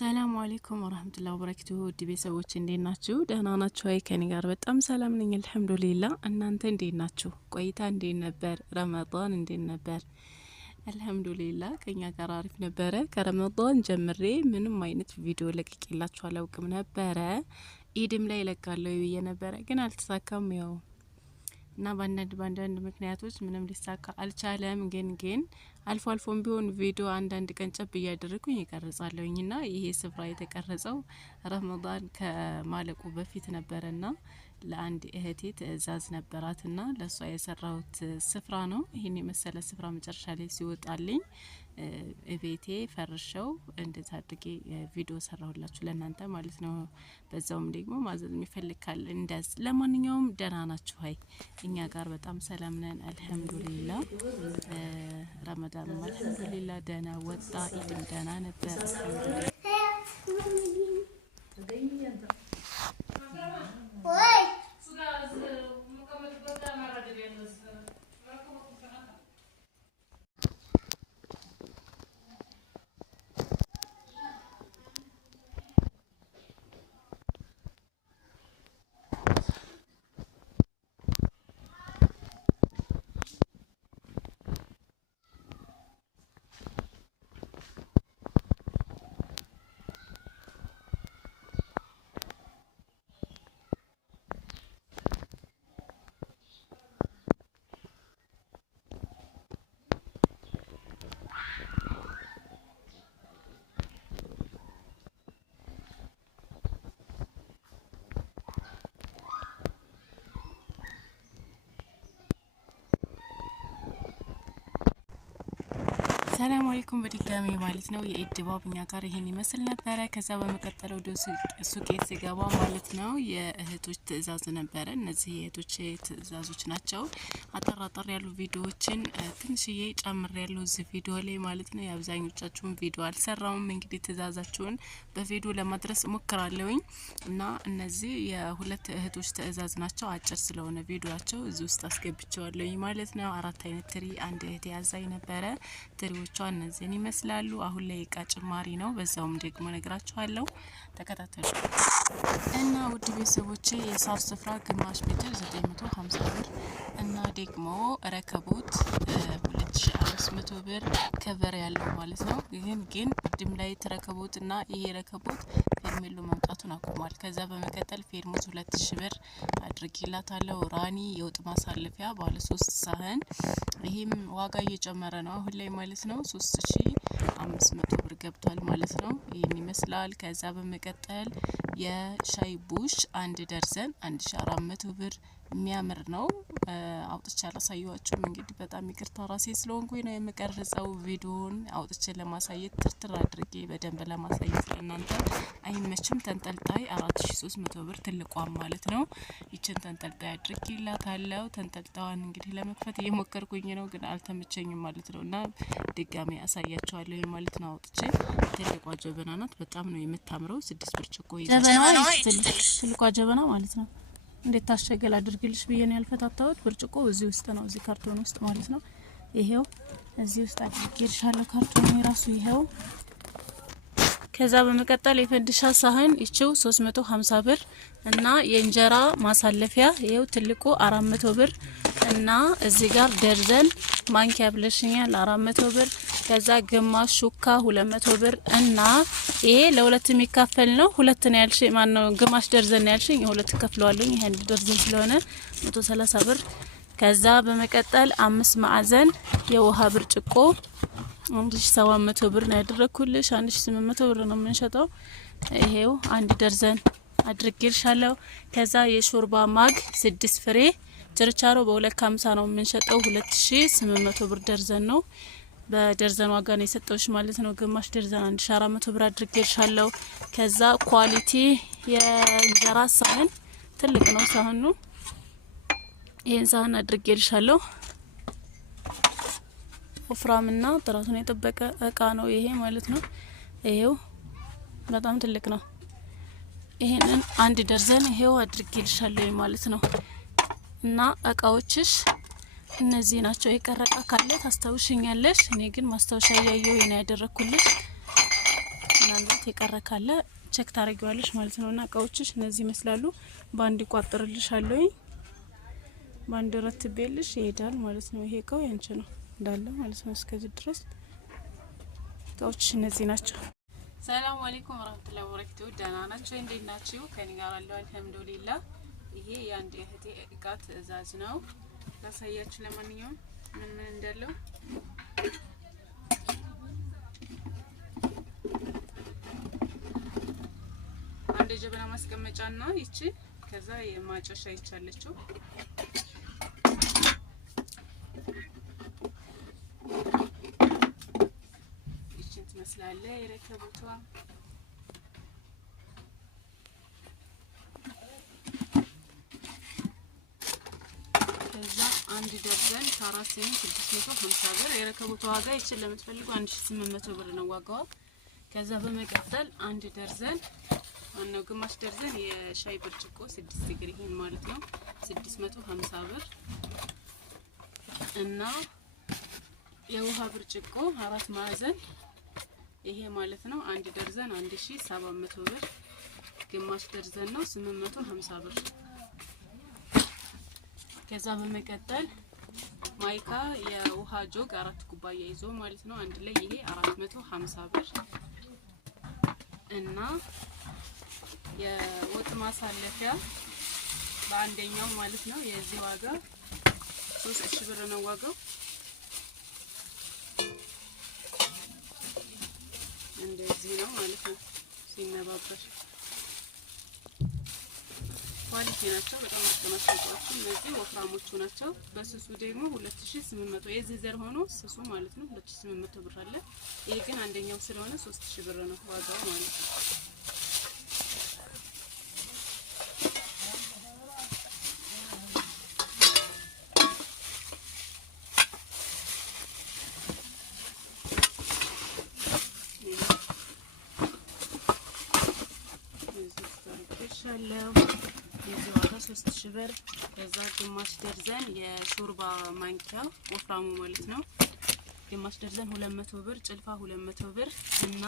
ሰላም አለይኩም ወራህመቱላሂ ወበረካቱሁ ውድ ቤተሰቦች እንዴት ናችሁ? ደህና ናችሁ? አይ ከኔ ጋር በጣም ሰላም ነኝ አልহামዱሊላህ። እናንተ እንዴት ናችሁ? ቆይታ እንዴት ነበር? ረመዳን እንዴት ነበር? አልহামዱሊላህ ከኛ ጋር አሪፍ ነበረ። ከረመዳን ጀምሬ ምንም አይነት ቪዲዮ ለቅቄላችሁ አላውቅም ነበረ። ኢድም ላይ ለቃለሁ ብዬ ነበረ ግን አልተሳካም ያው እና ባንዳንድ ምክንያቶች ምንም ሊሳካ አልቻለም። ግን አልፎ አልፎም ቢሆን ቪዲዮ አንዳንድ ቀን ጨብ እያደረኩኝ ይቀርጻለሁኝና ይሄ ስፍራ የተቀረጸው ረመዳን ከማለቁ በፊት ነበርና ለአንድ እህቴ ትእዛዝ ነበራትና ለሷ የሰራሁት ስፍራ ነው። ይሄን የመሰለ ስፍራ መጨረሻ ላይ ሲወጣልኝ እቤቴ ፈርሸው እንደዛ አድርጌ ቪዲዮ ሰራሁላችሁ ለእናንተ ማለት ነው። በዛውም ደግሞ ማዘዝ የሚፈልግ ካለ እንደዝ ለማንኛውም ደህና ናችሁ? አይ እኛ ጋር በጣም ሰላም ነን አልহামዱሊላህ። ረመዳን አልহামዱሊላህ ደህና ወጣ። ኢድም ደህና ነበር አልহামዱሊላህ። ሰላም አለይኩም በድጋሚ ማለት ነው። የኢድ ድባብ እኛ ጋር ይሄን ይመስል ነበረ። ከዛ በመቀጠለው ሱቄት ሲገባ ማለት ነው የእህቶች ትእዛዝ ነበረ። እነዚህ የእህቶች ትእዛዞች ናቸው። አጠራጣሪ ያሉ ቪዲዮዎችን ትንሽዬ ጨምር ያለው እዚህ ቪዲዮ ላይ ማለት ነው። የአብዛኞቻችሁን ቪዲዮ አልሰራውም። እንግዲህ ትእዛዛችሁን በቪዲዮ ለማድረስ ሞክራለሁኝ እና እነዚህ የሁለት እህቶች ትእዛዝ ናቸው። አጭር ስለሆነ ቪዲዮአቸው እዚህ ውስጥ አስገብቼዋለሁኝ ማለት ነው። 4 አይነት ትሪ አንድ እህት ያዛኝ ነበረ። ትሪዎቹ እነዚህን ይመስላሉ። አሁን ላይ እቃ ጭማሪ ነው። በዛውም ደግሞ ነግራችኋለሁ። ተከታተሉ እና ውድ ቤተሰቦቼ የሳር ስፍራ ግማሽ ሜትር 950 ብር እና ደግሞ ረከቦት 2500 ብር ከቨር ያለው ማለት ነው። ግን ድም ላይ ተረከቦት እና ይሄ ረከቦት ፌርሜሎ መምጣቱን አቆሟል። ከዛ በመቀጠል ፌርሙዝ 2000 ብር አድርጌላታለሁ። ራኒ የወጥ ማሳለፊያ ባለ 3 ሳህን ይሄም ዋጋ እየጨመረ ነው አሁን ላይ ማለት ነው። 3500 ብር ገብቷል ማለት ነው። ይሄን ይመስላል። ከዛ በመቀጠል የሻይ ቡሽ 1 ደርዘን 1400 ብር የሚያምር ነው። አውጥቼ አላሳየዋችሁም እንግዲህ በጣም ይቅርታ ራሴ ስለሆንኩኝ ነው የምቀርጸው። ቪዲዮን አውጥቼ ለማሳየት ትርትር አድርጌ በደንብ ለማሳየት ለእናንተ አይመችም። ተንጠልጣይ 4300 ብር ትልቋም ማለት ነው። ይችን ተንጠልጣይ አድርጌላታለሁ። ተንጠልጣዋን እንግዲህ ለመክፈት እየሞከርኩኝ ነው ግን አልተመቸኝም ማለት ነውና ድጋሜ አሳያችኋለሁ ማለት ነው። አውጥቼ ትልቋ ጀበና ናት። በጣም ነው የምታምረው። 6 ብርጭቆ ይዛል ትልቋ ጀበና ማለት ነው። እንዴት ታሸገል አድርግልሽ ብዬን ያልፈታታሁት ብርጭቆ እዚህ ውስጥ ነው፣ እዚህ ካርቶን ውስጥ ማለት ነው። ይሄው እዚህ ውስጥ አድርጌልሻለሁ ካርቶን የራሱ ይሄው። ከዛ በመቀጠል የፈንድሻ ሳህን ይቺው 350 ብር እና የእንጀራ ማሳለፊያ ይሄው ትልቁ 400 ብር እና እዚህ ጋር ደርዘን ማንኪያ ብለሽኛል 400 ብር። ከዛ ግማሽ ሹካ 200 ብር እና ይሄ ለሁለት የሚካፈል ነው። ሁለት ነው ያልሽኝ ማን ነው? ግማሽ ደርዘን ነው ያልሽኝ። ሁለት ከፍለዋለኝ ይሄ አንድ ደርዘን ስለሆነ 130 ብር። ከዛ በመቀጠል 5 ማዕዘን የውሃ ብርጭቆ 1700 ብር ነው ያደረኩልሽ። 1800 ብር ነው የምንሸጠው። ይሄው 1 ደርዘን አድርጌልሻለሁ። ከዛ የሾርባ ማግ 6 ፍሬ ችርቻሮ በ250 ነው የምንሸጠው። 2800 ብር ደርዘን ነው። በደርዘን ዋጋ ነው የሰጠውሽ ማለት ነው። ግማሽ ደርዘን 1400 ብር አድርጌልሻለሁ። ከዛ ኳሊቲ የእንጀራ ሳህን ትልቅ ነው ሳህኑ። ይሄን ሳህን አድርጌልሻለሁ። ወፍራምና ጥራቱን የጠበቀ እቃ ነው ይሄ ማለት ነው። ይሄው በጣም ትልቅ ነው። ይሄንን 1 ደርዘን ይሄው አድርጌልሻለሁ ማለት ነው። እና እቃዎችሽ እነዚህ ናቸው። የቀረቃ ካለ ታስተውሽኛለሽ። እኔ ግን ማስተውሻ ያየው የኔ ያደረኩልሽ እናንተ ምናልባት የቀረ ካለ ቼክ ታረጊዋለሽ ማለት ነውና እቃዎችሽ እነዚህ ይመስላሉ። ባንድ ቋጥርልሻለሁ ባንድ ረትቤልሽ ይሄዳል ማለት ነው። ይሄ እቃው ያንቺ ነው እንዳለ ማለት ነው። እስከዚህ ድረስ እቃዎችሽ እነዚህ ናቸው። ሰላም አለይኩም ወራህመቱላሂ ወበረካቱ። ደህና ናችሁ? እንዴት ናችሁ? ከኔ ጋር አለው አልሐምዱሊላህ። ይሄ የአንድ እህቴ እቃ ትዕዛዝ ነው። ላሳያችሁ ለማንኛውም ምን እንዳለው አንድ ጀበና ማስቀመጫና ይቺ ከዛ የማጨሻ ይቻለችው ይቺን ትመስላለች። የረከቦቷ ከዛ አንድ ደርዘን ከ4650 ብር የረከቦቷ ዋጋ ይችላል ለምትፈልጉ 1800 ብር ነው ዋጋው። ከዛ በመቀጠል አንድ ደርዘን ዋናው ግማሽ ደርዘን የሻይ ብርጭቆ 6 እግር ይሄን ማለት ነው 650 ብር እና የውሃ ብርጭቆ 4 ማዕዘን ይሄ ማለት ነው አንድ ደርዘን 1700 ብር ግማሽ ደርዘን ነው 850 ብር። ከዛ በመቀጠል ማይካ የውሃ ጆግ 4 ኩባያ ይዞ ማለት ነው አንድ ላይ ይሄ 450 ብር እና የወጥ ማሳለፊያ በአንደኛው ማለት ነው የዚህ ዋጋ 3000 ብር ነው ዋጋው። እንደዚህ ነው ማለት ነው ሲነባበር ኳሊቲ ናቸው። በጣም አስተማማኞች እነዚህ ወፍራሞቹ ናቸው። በስሱ ደግሞ 2800 የዚህ ዘር ሆኖ ስሱ ማለት ነው 2800 ብር አለ። ይሄ ግን አንደኛው ስለሆነ 3000 ብር ነው ዋጋው ማለት ነው። የዚህ ዋጋ 3000 ብር። ከዛ ግማሽ ደርዘን የሾርባ ማንኪያ ወፍራሙ ማለት ነው ግማሽ ደርዘን 200 ብር፣ ጭልፋ 200 ብር እና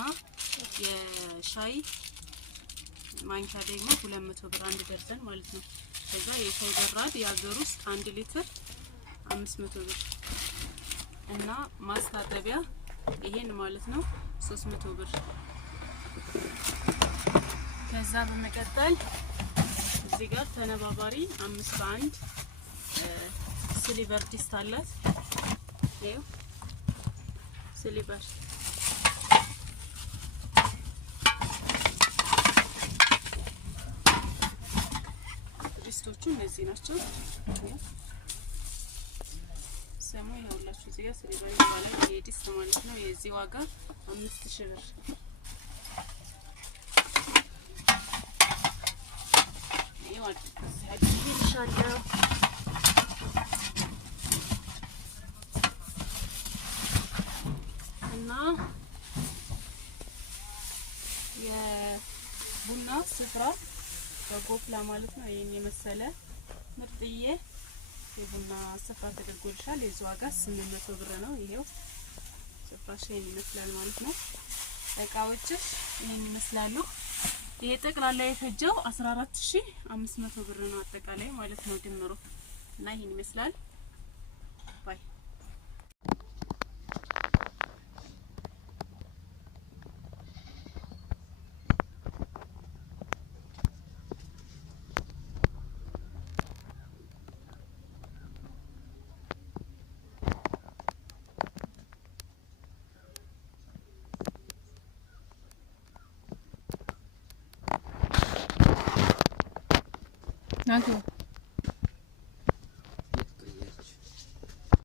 የሻይ ማንኪያ ደግሞ 200 ብር አንድ ደርዘን ማለት ነው። ከዛ የሻይ በራድ የአገር ውስጥ 1 ሊትር 500 ብር እና ማስታጠቢያ ይሄን ማለት ነው 300 ብር። ከዛ በመቀጠል እዚህ ጋር ተነባባሪ 5 በ1 ሲሊቨር ዲስት አላት። ይሄው ሲሊቨር ዲስቶቹ እነዚህ ናቸው። ሰሙ ይኸውላችሁ እዚህ ጋር ሲሊቨር ይባላል። ይሄ ዲስት ማለት ነው። የዚህ ዋጋ 5000 ብር እና የቡና ስፍራ በጎፍላ ማለት ነው። ይሄን የመሰለ ምርጥዬ የቡና ስፍራ ተደርጎልሻል። የዚህ ዋጋ 800 ብር ነው። ይሄው ስፍራሽ ይሄን ይመስላል ማለት ነው። እቃዎችሽ ይሄን ይመስላሉ። ይሄ ጠቅላላ የፈጀው 14500 ብር ነው አጠቃላይ ማለት ነው ድምሩ እና ይሄን ይመስላል። ባይ ናቱ